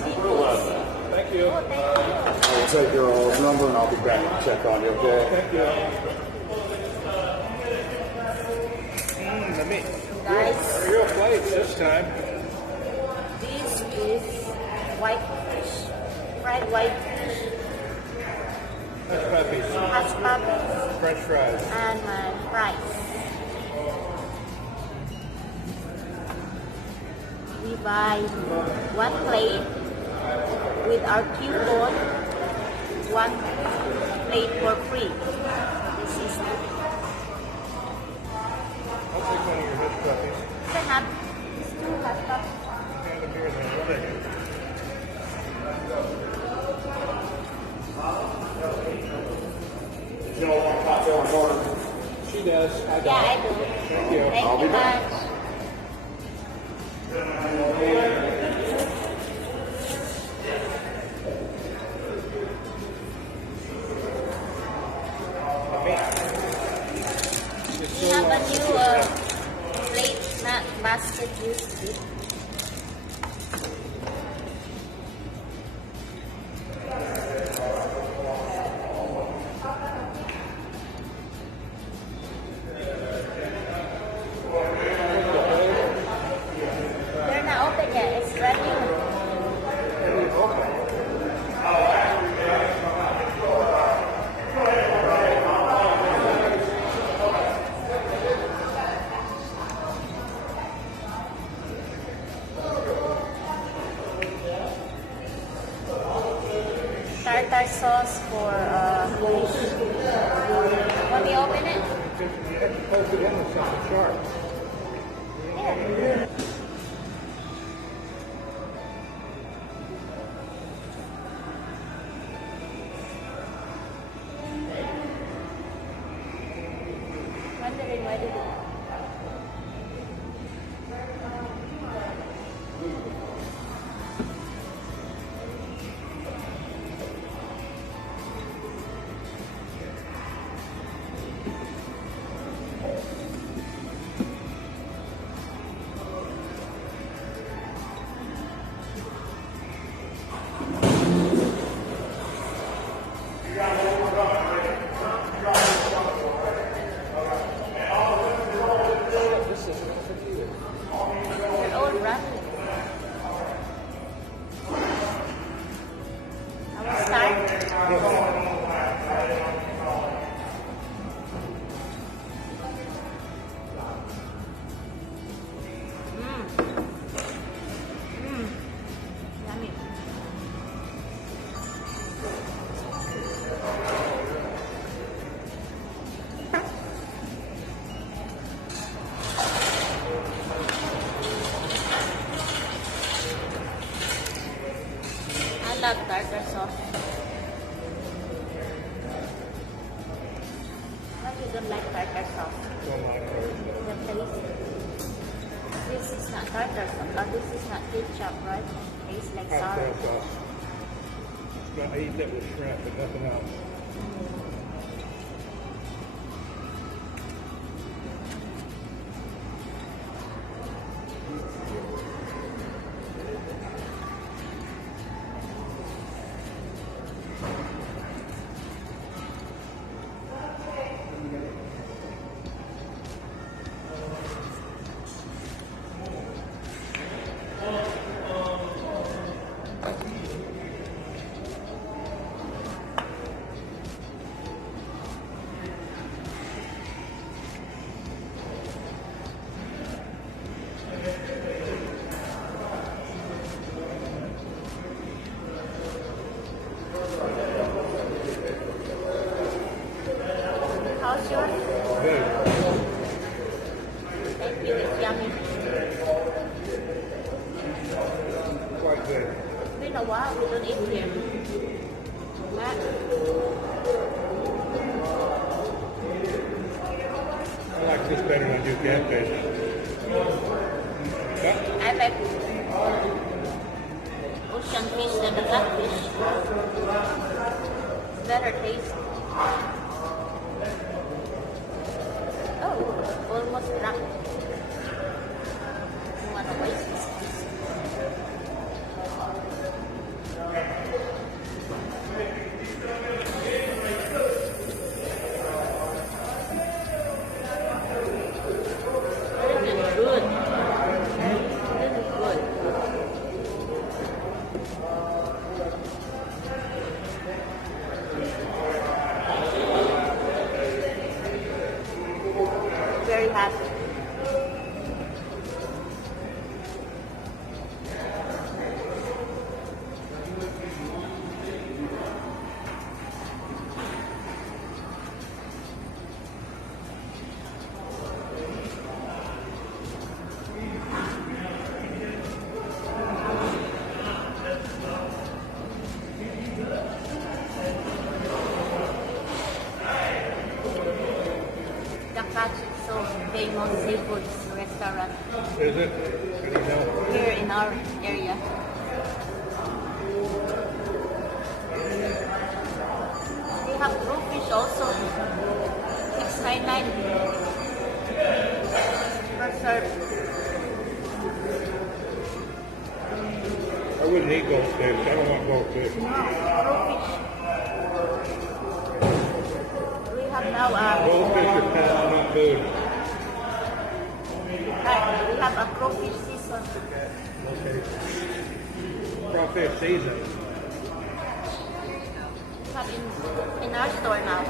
seafoods. Thank you. Oh, thank you. I'll take your all's number and I'll be back to check on you, okay? Thank you. Let me. Guys, Real plates this time. this is white fish, fried white fish, Hush puppies. hush puppies, French fries. and rice. We buy one plate with our coupon, one plate for free. This is I'll take one of your hush puppies. the hot, these two hush puppies. Yeah, the beer in there. I'll take it. You know what cocktail I'm ordering? She does. I Yeah, don't. I do. Thank you. Thank I'll you be back. much. We have a new plate snack basket used with. They're not open yet. It's brand new. Tartar sauce for fish. Want me to open it? You have to poke it in with something sharp. Yeah. Wondering why did it? This is They're all running. I will start. Yummy. I love tartar sauce. Why you don't like tartar sauce? don't like it. The taste. This is not tartar sauce. Or this is not ketchup, right? Tastes like sour. Cocktail sauce. I eat that with shrimp, but nothing else. How's yours? Good. Thank you. It's yummy. Quite good. It's been a while we don't eat here. But I like this better than I do catfish. Yeah. I like ocean fish than the catfish. It's better taste. Oh, almost cracked. You wanna waste this piece? very hot. The Catch is so famous seafood restaurant Is it? I don't know. here in our area. They have crawfish also. $6.99 per serve. I wouldn't eat goldfish. I don't want goldfish. Crawfish. We have now Goldfish are pets, not food. we have a crawfish season. Okay. Crawfish season. We have in our store now.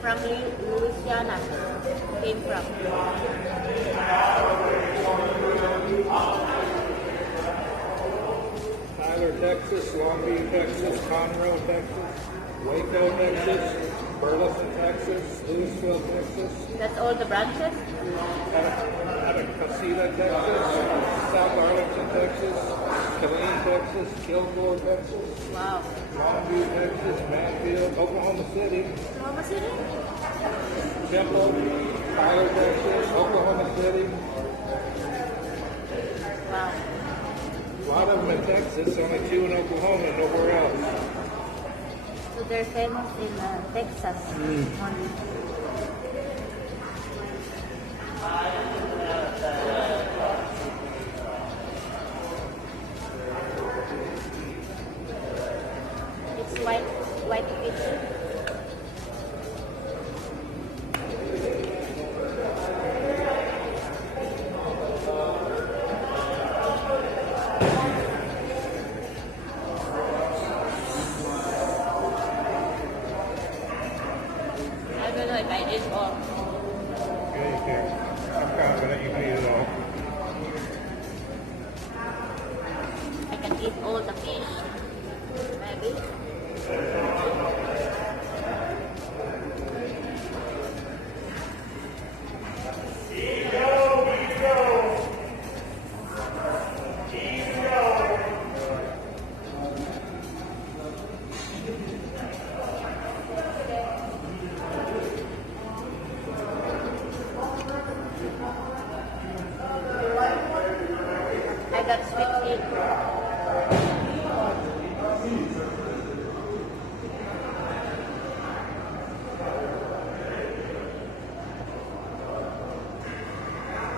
From Louisiana, came from. Tyler, Texas, Longview, Texas, Conroe, Texas, Waco, Texas, Burleson, Texas, Louisville, Texas, That's all the branches. Atascocita, Texas, South Arlington, Texas, Killeen, Texas, Kilgore, Texas, Wow. Longview, Texas, Manfield, Oklahoma City, Oklahoma City? Temple, Tyler, Texas, Oklahoma City. Wow. A lot of them in Texas, only 2 in Oklahoma and nowhere else. So they're famous in Texas. Only. It's white fish. I don't know if I did all. Yeah, you can. I'm confident you can eat it all. I can eat all the fish. Maybe. I got sweet tea.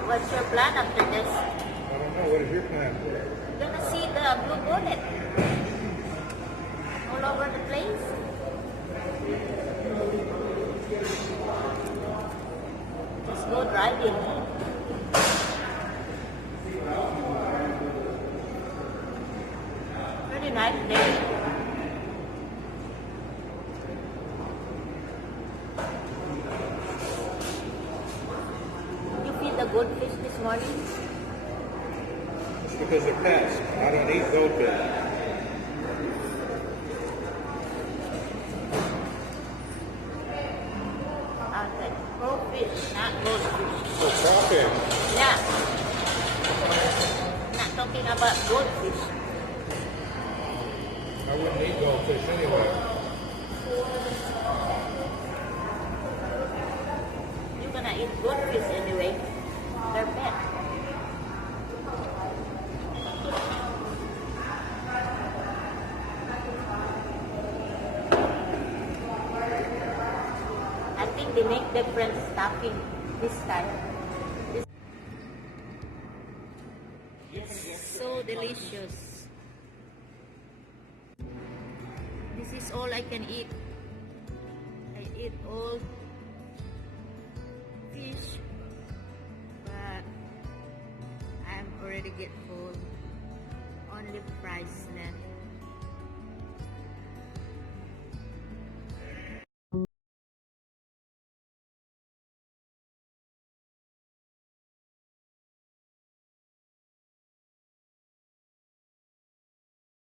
What's your plan after this? I don't know. What is your plan? You're gonna see the blue bonnet all over the place. Just go driving. Pretty nice day. You feed the goldfish this morning? It's because they're pets. I don't eat goldfish. Okay. Crawfish, not goldfish. Oh, crawfish. Yeah. Not talking about goldfish. I wouldn't eat goldfish anyway. You're gonna eat goldfish anyway. They're pet. I think they make different stuffing this time. It's so delicious. This is all I can eat. I eat all fish, but I'm already get full. Only fries left.